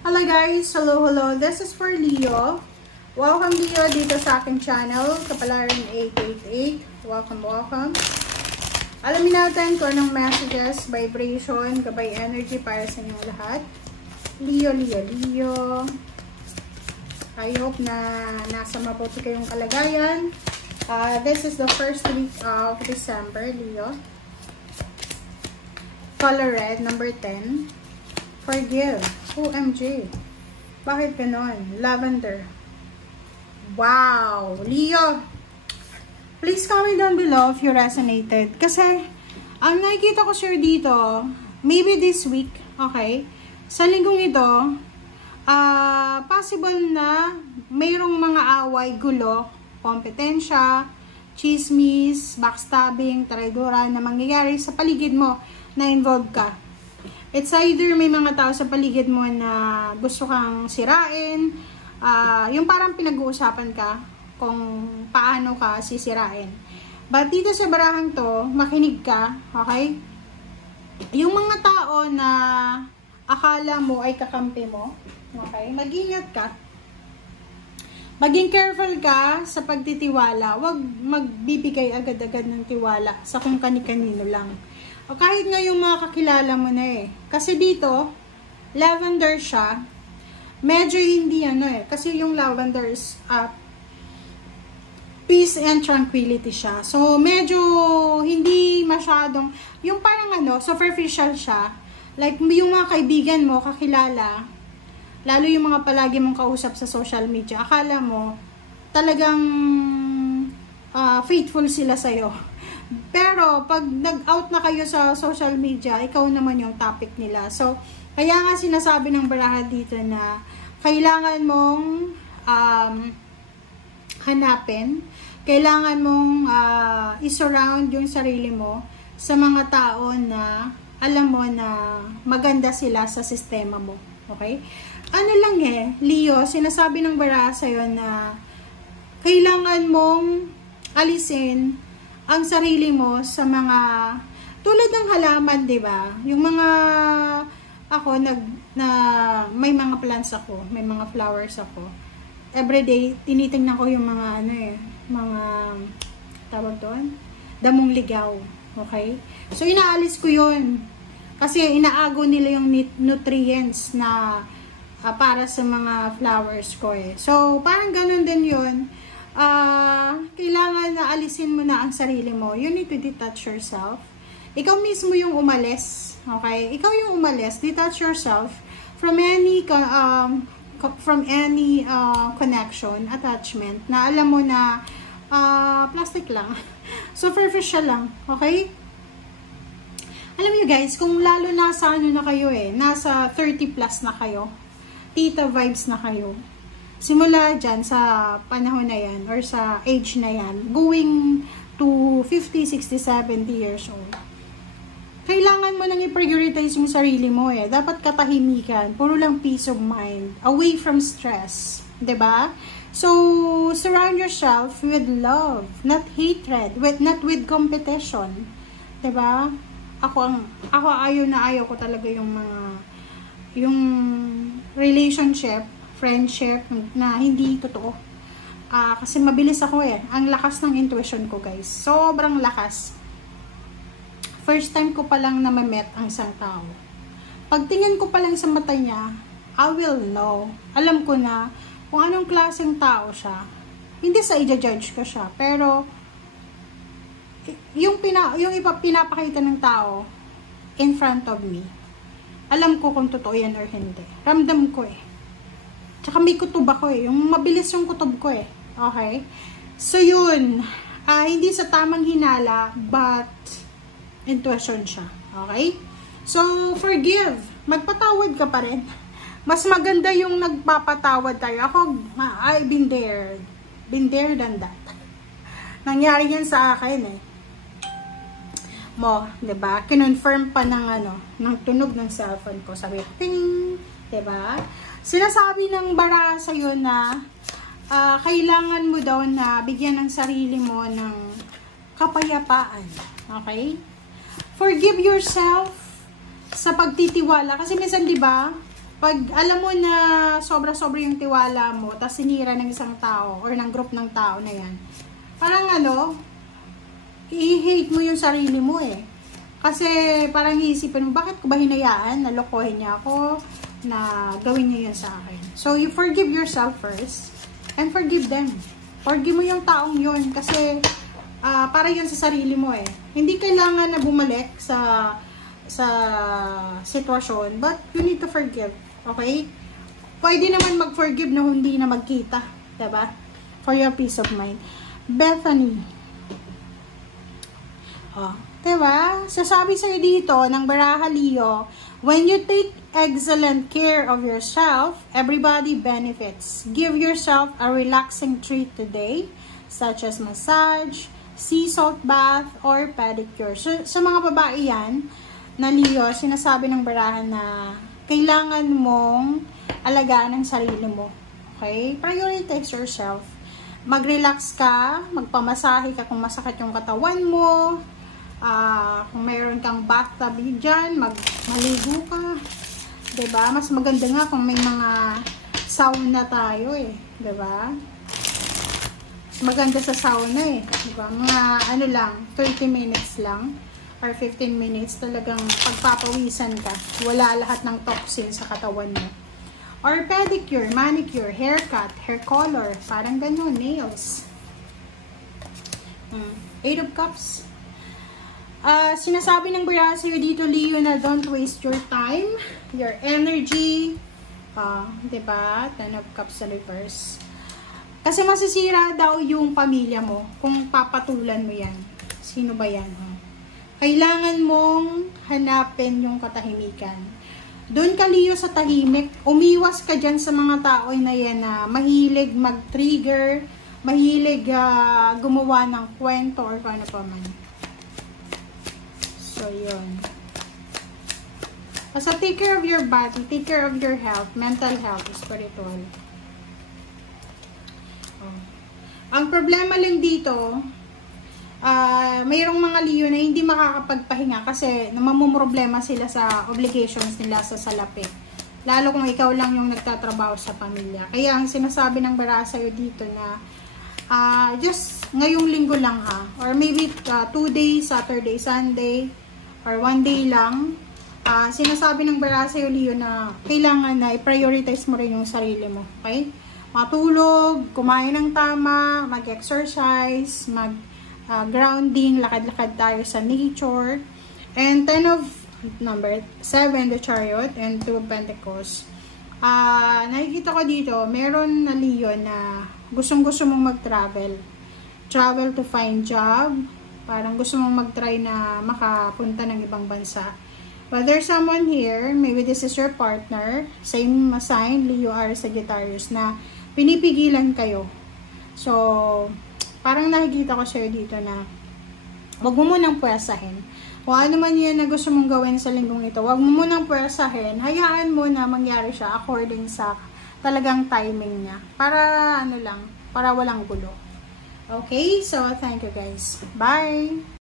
Hello guys! Hello! This is for Leo. Welcome Leo dito sa aking channel, Kapalaran 888. Welcome! Alamin natin kung anong messages, vibration, gabay energy para sa inyong lahat. Leo. I hope na nasa mabuti kayong kalagayan. This is the first week of December, Leo. Color red, number 10. Forgive. OMG. Bakit ganon? Lavender. Wow! Leo! Please comment down below if you resonated. Kasi, ang nakikita ko sure dito, maybe this week, okay? Sa linggong ito, possible na mayroong mga away, gulo, kompetensya, chismis, backstabbing, traidora na mangyayari sa paligid mo na involved ka. It's either may mga tao sa paligid mo na gusto kang sirain, yung parang pinag-uusapan ka kung paano ka sisirain. But dito sa barahang to, makinig ka, okay? Yung mga tao na akala mo ay kakampi mo, okay? Mag-ingat ka. Maging careful ka sa pagtitiwala. Huwag magbibigay agad-agad ng tiwala sa kung kani-kanino lang. O kahit nga yung mga kakilala mo na eh. Kasi dito, lavender siya. Medyo hindi kasi yung lavender is peace and tranquility siya. So, medyo hindi masyadong, yung parang superficial siya. Like, yung mga kaibigan mo, kakilala, lalo yung mga palagi mong kausap sa social media, akala mo, talagang faithful sila sa'yo. Pero, pag nag-out na kayo sa social media, ikaw naman yung topic nila. So, kaya nga sinasabi ng baraha dito na kailangan mong hanapin, kailangan mong isurround yung sarili mo sa mga tao na alam mo na maganda sila sa sistema mo. Okay? Ano lang Leo, sinasabi ng baraha sa'yo na kailangan mong alisin ang sarili mo sa mga tulad ng halaman, 'di ba? Yung mga ako may mga plants ako, may mga flowers ako. Everyday tinitingnan ko yung mga mga tawag doon, damong ligaw, okay? So inaalis ko 'yun. Kasi inaago nila yung nutrients na para sa mga flowers ko So parang ganoon din 'yun. Kailangan na alisin mo na ang sarili mo. You need to detach yourself. Ikaw mismo yung umalis. Okay? Ikaw yung umalis. Detach yourself from any connection, attachment na alam mo na plastic lang. Superficial lang. Okay? Alam niyo guys, kung lalo na sa na kayo nasa 30 plus na kayo, tita vibes na kayo, simula dyan sa panahon na yan or sa age na yan, going to 50, 60, 70 years old, kailangan mo nang i-prioritize yung sarili mo Dapat katahimikan, puro lang peace of mind, away from stress, 'di ba? So, surround yourself with love, not hatred, not with competition, 'di ba? Ako ayaw ko talaga yung relationship, friendship na hindi totoo. Kasi mabilis ako Ang lakas ng intuition ko guys. Sobrang lakas. First time ko palang na-met ang isang tao. Pagtingin ko palang sa mata niya, I will know. Alam ko na kung anong klaseng tao siya. Hindi sa i-judge ko siya. Pero, yung pinapakita ng tao in front of me, alam ko kung totoo yan or hindi. Ramdam ko Tsaka may kutob ako yung mabilis yung kutob ko Okay? So yun, hindi sa tamang hinala, but intuition siya. Okay? So, forgive. Magpatawad ka pa rin. Mas maganda yung nagpapatawad tayo. Ako, I've been there. Been there than that. Nangyari yan sa akin diba? Kinonfirm pa ng tunog ng cellphone ko. Sabi, ting! Diba? Sinasabi ng baraha sa'yo na kailangan mo daw na bigyan ng sarili mo ng kapayapaan. Okay? Forgive yourself sa pagtitiwala. Kasi minsan, di ba, Pag alam mo na sobra-sobra yung tiwala mo, tapos sinira ng isang tao or ng group ng tao na yan, parang ano, i-hate mo yung sarili mo eh. Kasi parang iisipin mo, bakit ko ba hinayaan? Nalokohin niya ako na gawin niya yun sa akin. So, you forgive yourself first and forgive them. Forgive mo yung taong yun kasi para yun sa sarili mo eh. Hindi kailangan na bumalik sa sitwasyon, but you need to forgive. Okay? Pwede naman mag-forgive na hindi na magkita. Diba? For your peace of mind. Bethany. Diba? Sasabi sa'yo dito ng Baraha Leo, when you take excellent care of yourself, everybody benefits. Give yourself a relaxing treat today, such as massage, sea salt bath, or pedicure. So, sa mga babae yan, na Leo, sinasabi ng Baraha na kailangan mong alagaan ang sarili mo. Okay? Prioritize yourself. Mag-relax ka, magpamasahe ka kung masakit yung katawan mo, kung mayroon kang bathtub dyan, maligo ka. Diba? Mas maganda nga kung may mga sauna tayo eh. Diba? Maganda sa sauna eh. Diba? Mga ano lang, 30 minutes lang or 15 minutes talagang pagpapawisan ka. Wala lahat ng toxin sa katawan mo. Or pedicure, manicure, haircut, hair color, parang ganun, nails. 8 of Cups. Sinasabi ng Baraha sa'yo dito, Leo, na don't waste your time, your energy. Diba? 10 of Cups sa reverse. Kasi masisira daw yung pamilya mo kung papatulan mo yan. Sino ba yan? Kailangan mong hanapin yung katahimikan. Doon ka, Leo, sa tahimik. Umiwas ka dyan sa mga tao na yan na mahilig mag-trigger, mahilig gumawa ng kwento or kung ano pa man. So, yun. Basta take care of your body, take care of your health, mental health, spiritual. Ang problema lang dito, mayroong mga Leo na hindi makakapagpahinga kasi mamumroblema sila sa obligations nila sa salapi. Lalo kung ikaw lang yung nagtatrabaho sa pamilya. Kaya ang sinasabi ng Baraha sa'yo dito na just ngayong linggo lang ha. Or maybe 2 days, Saturday, Sunday, or 1 day lang. Sinasabi ng Baraha sa'yo, Leo, na kailangan na i-prioritize mo rin yung sarili mo. Okay? Matulog, kumain ng tama, mag-exercise, grounding, lakad-lakad tayo sa nature. And 10 of number 7, the Chariot, and 2 of Pentacles. Nakikita ko dito, meron na Leo na gustong-gusto mong mag-travel. Travel to find job. Parang gusto mong mag-try na makapunta ng ibang bansa. But there's someone here, maybe this is your partner, same sign, Leo or Sagittarius, na pinipigilan kayo. So, parang nakikita ko sa'yo dito na wag mo munang puwersahin. Kung ano man yan na gusto mong gawin sa linggong ito, wag mo munang puwersahin. Hayaan mo na mangyari siya according sa talagang timing niya. Para ano lang, para walang gulo. Okay? So, thank you guys. Bye!